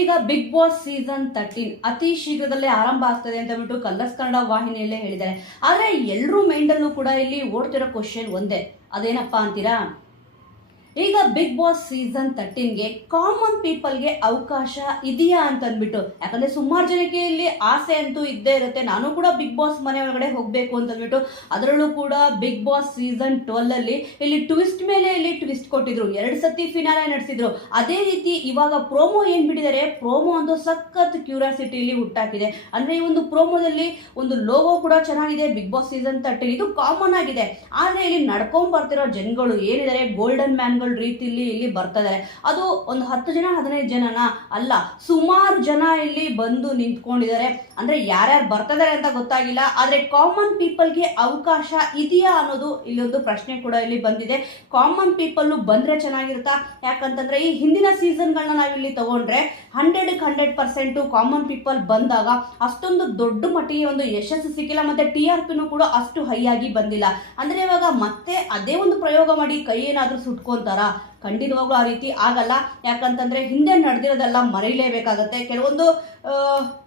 ಈಗ big boss season 13 ಅತಿ ಶೀಘ್ರದಲ್ಲೇ ಆರಂಭ ಆಗ್ತದೆ ಅಂತ ಬಿಟ್ಟು ಕಲರ್ಸ್ ಕನ್ನಡ ವಾಹಿನಿಯಲ್ಲೇ ಹೇಳಿದ್ದಾರೆ. ಆದ್ರೆ ಎಲ್ಲರೂ ಮೈಂಡಲ್ಲೂ ಕೂಡ ಇಲ್ಲಿ ಓಡ್ತಿರೋ ಕ್ವಶನ್ ಒಂದೇ, ಅದೇನಪ್ಪಾ ಅಂತೀರಾ? ಈಗ ಬಿಗ್ ಬಾಸ್ ಸೀಸನ್ 13ಗೆ ಕಾಮನ್ ಪೀಪಲ್ಗೆ ಅವಕಾಶ ಇದೆಯಾ ಅಂತ ಅಂದ್ಬಿಟ್ಟು. ಯಾಕಂದ್ರೆ ಸುಮಾರು ಜನಕ್ಕೆ ಇಲ್ಲಿ ಆಸೆ ಅಂತೂ ಇದ್ದೇ ಇರುತ್ತೆ, ನಾನು ಕೂಡ ಬಿಗ್ ಬಾಸ್ ಮನೆ ಒಳಗಡೆ ಹೋಗ್ಬೇಕು ಅಂತ ಅಂದ್ಬಿಟ್ಟು. ಅದರಲ್ಲೂ ಕೂಡ ಬಿಗ್ ಬಾಸ್ ಸೀಸನ್ 12 ಅಲ್ಲಿ ಇಲ್ಲಿ ಟ್ವಿಸ್ಟ್ ಮೇಲೆ ಇಲ್ಲಿ ಟ್ವಿಸ್ಟ್ ಕೊಟ್ಟಿದ್ರು, 2 ಸತಿ ಫಿನಾಲೆ ನಡೆಸಿದ್ರು. ಅದೇ ರೀತಿ ಇವಾಗ ಪ್ರೋಮೋ ಏನ್ ಬಿಟ್ಟಿದ್ದಾರೆ, ಪ್ರೋಮೋ ಒಂದು ಸಖತ್ ಕ್ಯೂರಿಯಾಸಿಟಿ ಇಲ್ಲಿ ಹುಟ್ಟಾಕಿದೆ. ಅಂದ್ರೆ ಈ ಒಂದು ಪ್ರೋಮೋದಲ್ಲಿ ಒಂದು ಲೋಗೋ ಕೂಡ ಚೆನ್ನಾಗಿದೆ, ಬಿಗ್ ಬಾಸ್ ಸೀಸನ್ 13 ಇದು ಕಾಮನ್ ಆಗಿದೆ. ಆದ್ರೆ ಇಲ್ಲಿ ನಡ್ಕೊಂಡ್ ಬರ್ತಿರೋ ಜನಗಳು ಏನಿದ್ದಾರೆ, ಗೋಲ್ಡನ್ ಮ್ಯಾನ್ ರೀತಿಯಲ್ಲಿ ಇಲ್ಲಿ ಬರ್ತಾ ಇದಾರೆ. ಅದು ಒಂದು 10 ಜನ 15 ಜನನ ಅಲ್ಲ, ಸುಮಾರು ಜನ ಇಲ್ಲಿ ಬಂದು ನಿಂತ್ಕೊಂಡಿದ್ದಾರೆ. ಅಂದ್ರೆ ಯಾರ್ಯಾರು ಬರ್ತಿದ್ದಾರೆ ಅಂತ ಗೊತ್ತಾಗಿಲ್ಲ, ಆದ್ರೆ ಕಾಮನ್ ಪೀಪಲ್ಗೆ ಅವಕಾಶ ಇದೆಯಾ ಅನ್ನೋದು ಇಲ್ಲಿ ಒಂದು ಪ್ರಶ್ನೆ ಕೂಡ ಇಲ್ಲಿ ಬಂದಿದೆ. ಕಾಮನ್ ಪೀಪಲ್ ಬಂದ್ರೆ ಚೆನ್ನಾಗಿರುತ್ತಾ? ಯಾಕಂತಂದ್ರೆ ಈ ಹಿಂದಿನ ಸೀಸನ್ಗಳನ್ನ ನಾವಿಲ್ಲಿ ತಗೊಂಡ್ರೆ 100% ಕಾಮನ್ ಪೀಪಲ್ ಬಂದಾಗ ಅಷ್ಟೊಂದು ದೊಡ್ಡ ಮಟ್ಟಿಗೆ ಒಂದು ಯಶಸ್ಸು ಸಿಕ್ಕಿಲ್ಲ, ಮತ್ತೆ TRPನೂ ಕೂಡ ಅಷ್ಟು ಹೈ ಆಗಿ ಬಂದಿಲ್ಲ. ಅಂದ್ರೆ ಇವಾಗ ಮತ್ತೆ ಅದೇ ಒಂದು ಪ್ರಯೋಗ ಮಾಡಿ ಕೈ ಏನಾದ್ರೂ ಸುಟ್ಕೊಂತಾರ? ಖಂಡಿತವಾಗ್ಲೂ ಆ ರೀತಿ ಆಗಲ್ಲ. ಯಾಕಂತಂದ್ರೆ ಹಿಂದೆ ನಡೆದಿರೋದೆಲ್ಲ ಮರೀಲೇಬೇಕಾಗತ್ತೆ. ಕೆಲವೊಂದು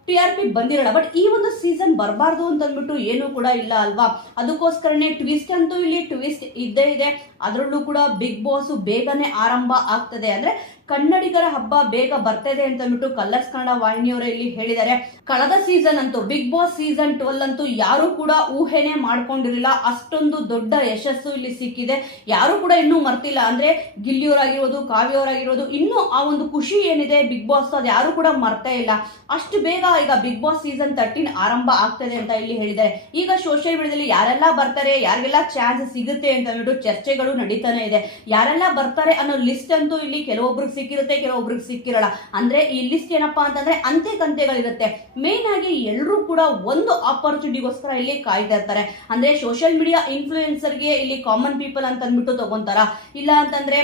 TRP ಬಂದಿರಲ್ಲ, ಬಟ್ ಈ ಒಂದು ಸೀಸನ್ ಬರಬಾರ್ದು ಅಂತ ಅಂದ್ಬಿಟ್ಟು ಏನೂ ಕೂಡ ಇಲ್ಲ ಅಲ್ವಾ? ಅದಕ್ಕೋಸ್ಕರನೇ ಟ್ವಿಸ್ಟ್ ಅಂತೂ ಇಲ್ಲಿ ಟ್ವಿಸ್ಟ್ ಇದ್ದೇ ಇದೆ. ಅದರಲ್ಲೂ ಕೂಡ ಬಿಗ್ ಬಾಸ್ ಬೇಗನೆ ಆರಂಭ ಆಗ್ತದೆ, ಅಂದ್ರೆ ಕನ್ನಡಿಗರ ಹಬ್ಬ ಬೇಗ ಬರ್ತದೆ ಅಂತ ಅಂದ್ಬಿಟ್ಟು ಕಲರ್ಸ್ ಕನ್ನಡ ವಾಹಿನಿಯವರು ಇಲ್ಲಿ ಹೇಳಿದ್ದಾರೆ. ಕಳೆದ ಸೀಸನ್ ಅಂತೂ ಬಿಗ್ ಬಾಸ್ ಸೀಸನ್ 12 ಅಂತೂ ಯಾರು ಕೂಡ ಊಹೆನೆ ಮಾಡ್ಕೊಂಡಿರಲಿಲ್ಲ, ಅಷ್ಟೊಂದು ದೊಡ್ಡ ಯಶಸ್ಸು ಇಲ್ಲಿ ಸಿಕ್ಕಿದೆ. ಯಾರು ಕೂಡ ಇನ್ನೂ ಮರ್ತಿಲ್ಲ, ಅಂದ್ರೆ ಗಿಲ್ಲಿಯವರಾಗಿರೋದು, ಕಾವ್ಯವರಾಗಿರೋದು, ಇನ್ನೂ ಆ ಒಂದು ಖುಷಿ ಏನಿದೆ ಬಿಗ್ ಬಾಸ್ ಅದು ಯಾರು ಕೂಡ ಮರ್ತೇ ಇಲ್ಲ. ಅಷ್ಟು ಬೇಗ ಈಗ ಬಿಗ್ ಬಾಸ್ ಸೀಸನ್ 13 ಆರಂಭ ಆಗ್ತದೆ ಅಂತ ಇಲ್ಲಿ ಹೇಳಿದ್ದಾರೆ. ಈಗ ಸೋಷಿಯಲ್ ಮೀಡಿಯಾದಲ್ಲಿ ಯಾರೆಲ್ಲ ಬರ್ತಾರೆ, ಯಾರಿಗೆಲ್ಲ ಚಾನ್ಸ್ ಸಿಗುತ್ತೆ ಅಂತ ಅಂದ್ಬಿಟ್ಟು ಚರ್ಚೆಗಳು ನಡೀತಾನೆ ಇದೆ. ಯಾರೆಲ್ಲ ಬರ್ತಾರೆ ಅನ್ನೋ ಲಿಸ್ಟ್ ಅಂತೂ ಇಲ್ಲಿ ಕೆಲವೊಬ್ರಿಗೆ ಸಿಕ್ಕಿರುತ್ತೆ, ಕೆಲವೊಬ್ರಿಗೆ ಸಿಕ್ಕಿರಲ್ಲ. ಅಂದ್ರೆ ಈ ಲಿಸ್ಟ್ ಏನಪ್ಪಾ ಅಂತಂದ್ರೆ ಅಂತೆ ಕಂತೆಗಳಿರುತ್ತೆ. ಮೇನ್ ಆಗಿ ಎಲ್ಲರೂ ಕೂಡ ಒಂದು ಆಪರ್ಚುನಿಟಿಗೋಸ್ಕರ ಇಲ್ಲಿ ಕಾಯ್ತಾ ಇರ್ತಾರೆ. ಅಂದ್ರೆ ಸೋಷಿಯಲ್ ಮೀಡಿಯಾ ಇನ್ಫ್ಲೂಯೆನ್ಸರ್ಗೆ ಇಲ್ಲಿ ಕಾಮನ್ ಪೀಪಲ್ ಅಂತ ಅಂದ್ಬಿಟ್ಟು ತಗೊಂತಾರ, ಇಲ್ಲ ಅಂತಂದ್ರೆ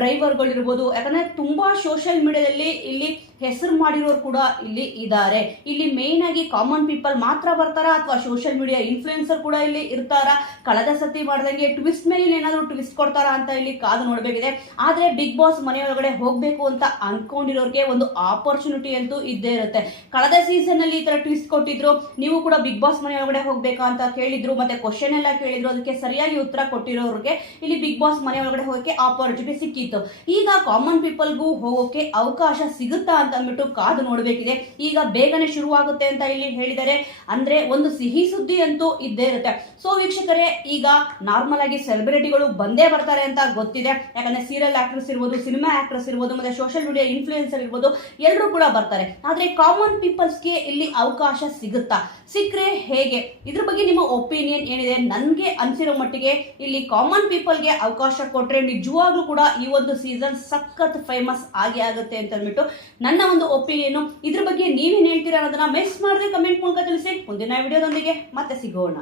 ಡ್ರೈವರ್ಗಳು ಇರ್ಬೋದು. ಯಾಕಂದ್ರೆ ತುಂಬಾ ಸೋಷಿಯಲ್ ಮೀಡಿಯಾದಲ್ಲಿ ಇಲ್ಲಿ ಹೆಸರು ಮಾಡಿರೋರು ಕೂಡ ಇಲ್ಲಿ ಇದ್ದಾರೆ. ಇಲ್ಲಿ ಮೇನ್ ಆಗಿ ಕಾಮನ್ ಪೀಪಲ್ ಮಾತ್ರ ಬರ್ತಾರಾ, ಅಥವಾ ಸೋಷಿಯಲ್ ಮೀಡಿಯಾ ಇನ್ಫ್ಲೂಯೆನ್ಸರ್ ಕೂಡ ಇಲ್ಲಿ ಇರ್ತಾರ? ಕಳೆದ ಸತಿ ಮಾಡ್ದಂಗೆ ಟ್ವಿಸ್ಟ್ ಮೇಲೆ ಏನಾದ್ರು ಟ್ವಿಸ್ಟ್ ಕೊಡ್ತಾರಾ ಅಂತ ಇಲ್ಲಿ ಕಾದು ನೋಡ್ಬೇಕಿದೆ. ಆದ್ರೆ ಬಿಗ್ ಬಾಸ್ ಮನೆಯೊಳಗಡೆ ಹೋಗ್ಬೇಕು ಅಂತ ಅನ್ಕೊಂಡಿರೋರಿಗೆ ಒಂದು ಆಪರ್ಚುನಿಟಿ ಅಂತೂ ಇದ್ದೇ ಇರುತ್ತೆ. ಕಳೆದ ಸೀಸನ್ ಅಲ್ಲಿ ಈ ತರ ಟ್ವಿಸ್ಟ್ ಕೊಟ್ಟಿದ್ರು, ನೀವು ಕೂಡ ಬಿಗ್ ಬಾಸ್ ಮನೆಯೊಳಗಡೆ ಹೋಗ್ಬೇಕಾ ಅಂತ ಕೇಳಿದ್ರು, ಮತ್ತೆ ಕ್ವಶನ್ ಎಲ್ಲ ಕೇಳಿದ್ರು, ಅದಕ್ಕೆ ಸರಿಯಾಗಿ ಉತ್ತರ ಕೊಟ್ಟಿರೋರಿಗೆ ಇಲ್ಲಿ ಬಿಗ್ ಬಾಸ್ ಮನೆಯೊಳಗಡೆ ಹೋಗೋಕೆ ಆಪರ್ಚುನಿಟಿ ಸಿಕ್ಕಿತ್ತು. ಈಗ ಕಾಮನ್ ಪೀಪಲ್ಗೂ ಹೋಗೋಕೆ ಅವಕಾಶ ಸಿಗುತ್ತಾ ಅಂತ ಅಂದ್ಬಿಟ್ಟು ಕಾದು ನೋಡ್ಬೇಕಿದೆ. ಈಗ ಬೇಗನೆ ಶುರುವಾಗುತ್ತೆ ಅಂತ ಇಲ್ಲಿ ಹೇಳಿದ್ದಾರೆ. ಅಂದ್ರೆ ಒಂದು ಸಿಹಿ ಸುದ್ದಿ ಅಂತೂ ಇದ್ದೇ ಇರುತ್ತೆ. ಸೊ ವೀಕ್ಷಕರೇ, ಈಗ ನಾರ್ಮಲ್ ಆಗಿ ಸೆಲೆಬ್ರಿಟಿಗಳು ಬಂದೇ ಬರ್ತಾರೆ ಅಂತ ಗೊತ್ತಿದೆ. ಯಾಕಂದ್ರೆ ಸೀರಿಯಲ್ ಆಕ್ಟ್ರೆಸ್ ಇರ್ಬೋದು, ಸಿನಿಮಾ ಆಕ್ಟ್ರೆಸ್ ಇರ್ಬೋದು, ಮತ್ತೆ ಸೋಷಿಯಲ್ ಮೀಡಿಯಾ ಇನ್ಫ್ಲೂಯೆನ್ಸರ್ ಇರ್ಬೋದು, ಎಲ್ಲರೂ ಕೂಡ ಬರ್ತಾರೆ. ಆದ್ರೆ ಕಾಮನ್ ಪೀಪಲ್ಸ್ಗೆ ಇಲ್ಲಿ ಅವಕಾಶ ಸಿಗುತ್ತಾ? ಸಿಕ್ಕರೆ ಹೇಗೆ? ಇದ್ರ ಬಗ್ಗೆ ನಿಮ್ಮ ಒಪಿನಿಯನ್ ಏನಿದೆ? ನನ್ಗೆ ಅನ್ಸಿರೋ ಮಟ್ಟಿಗೆ ಇಲ್ಲಿ ಕಾಮನ್ ಪೀಪಲ್ಗೆ ಅವಕಾಶ ಕೊಟ್ರೆ ನಿಜವಾಗ್ಲೂ ಕೂಡ ಈ ಒಂದು ಸೀಸನ್ ಸಖತ್ ಫೇಮಸ್ ಆಗಿ ಆಗುತ್ತೆ ಅಂತ ಅಂದ್ಬಿಟ್ಟು ನನ್ನ ಒಂದು ಒಪಿನಿಯನ್. ಇದ್ರ ಬಗ್ಗೆ ನೀವೇನ್ ಹೇಳ್ತೀರಾ ಅನ್ನೋದನ್ನ ಮಿಸ್ ಮಾಡದೆ ಕಮೆಂಟ್ ಮೂಲಕ ತಿಳಿಸಿ. ಮುಂದಿನ ವಿಡಿಯೋದೊಂದಿಗೆ ಮತ್ತೆ ಸಿಗೋಣ.